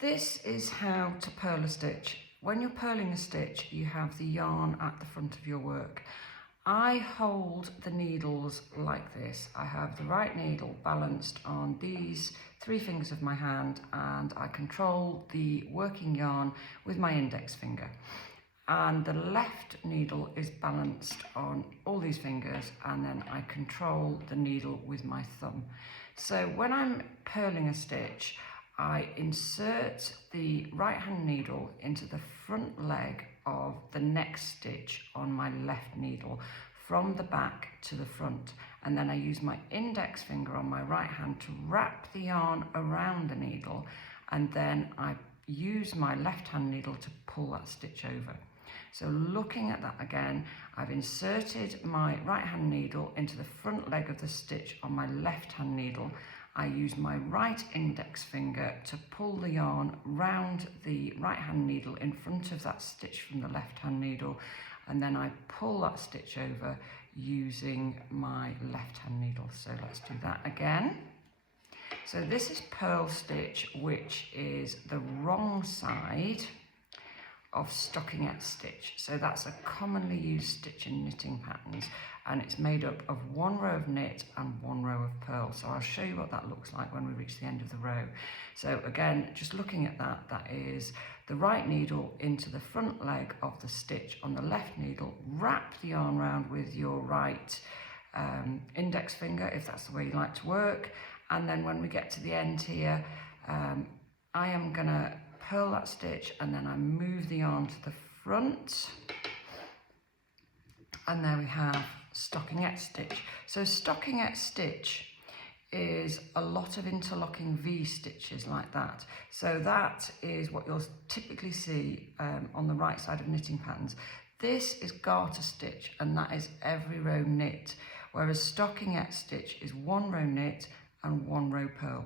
This is how to purl a stitch. When you're purling a stitch, you have the yarn at the front of your work. I hold the needles like this. I have the right needle balanced on these 3 fingers of my hand, and I control the working yarn with my index finger. And the left needle is balanced on all these fingers, and then I control the needle with my thumb. So when I'm purling a stitch, I insert the right hand needle into the front leg of the next stitch on my left needle from the back to the front, and then I use my index finger on my right hand to wrap the yarn around the needle, and then I use my left hand needle to pull that stitch over. So looking at that again, I've inserted my right hand needle into the front leg of the stitch on my left hand needle. I use my right index finger to pull the yarn round the right hand needle in front of that stitch from the left hand needle, and then I pull that stitch over using my left hand needle. So let's do that again. So this is purl stitch, which is the wrong side of stockinette stitch. So that's a commonly used stitch in knitting patterns, and it's made up of 1 row of knit and 1 row of purl. So I'll show you what that looks like when we reach the end of the row. So again, just looking at that, that is the right needle into the front leg of the stitch on the left needle, wrap the yarn round with your right index finger if that's the way you like to work, and then when we get to the end here, I am gonna purl that stitch, and then I move the yarn to the front, and there we have stockinette stitch. So stockinette stitch is a lot of interlocking V stitches like that. So that is what you'll typically see on the right side of knitting patterns. This is garter stitch, and that is every row knit, whereas stockinette stitch is 1 row knit and 1 row purl.